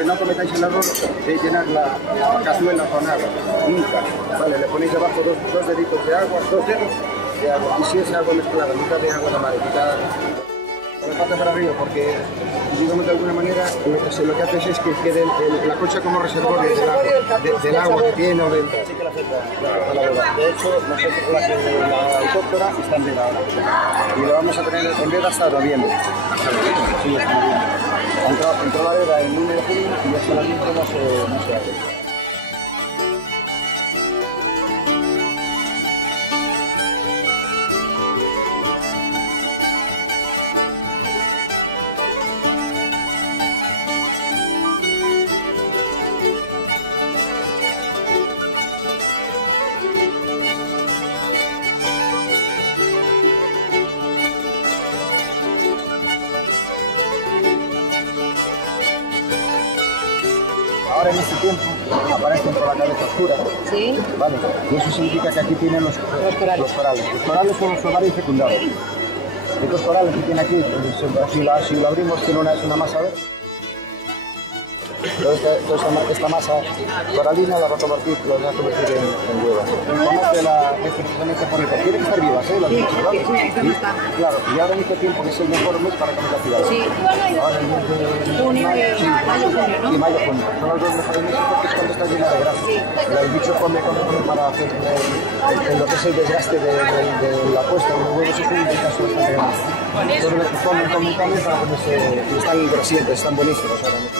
que no cometáis el error de llenar la cazuela con agua, nunca. Vale, le ponéis debajo dos deditos de agua, 2 dedos de agua, y si es agua mezclada, mitad de agua de mar, mitad con la pata para arriba, porque digamos de alguna manera lo que haces es que quede la concha como reservorio del agua que tiene o del... Sí que la afecta, de hecho, nosotros la autóctona está en veda ahora y lo vamos a tener en veda hasta noviembre. Sí, hasta noviembre. Entró la veda en 1 de junio y hasta noviembre no se hace. Ahora en este tiempo aparecen por la cabeza oscura, ¿sí? ¿Vale? Y eso significa que aquí tienen los corales. Los corales son los ovarios fecundados. Estos corales que tiene aquí, si lo abrimos, tiene una masa verde. Toda esta masa coralina la va a convertir en huevas. Precisamente por eso. Tienen que estar vivas, ¿eh? Las bichas, ¿vale? Sí, claro, y ahora en este tiempo que es el mejor mes para comer la ciudad. Sí. Ahora en el mes de junio y mayo, junio. Son los 2 mejores meses porque es cuando está llena de grasa. Sí. El bicho come para hacer lo que es el desgaste de la puesta de los huevos, es un caso bastante grande. Entonces comen para ponerse, están grasientes, están buenísimos ahora mismo.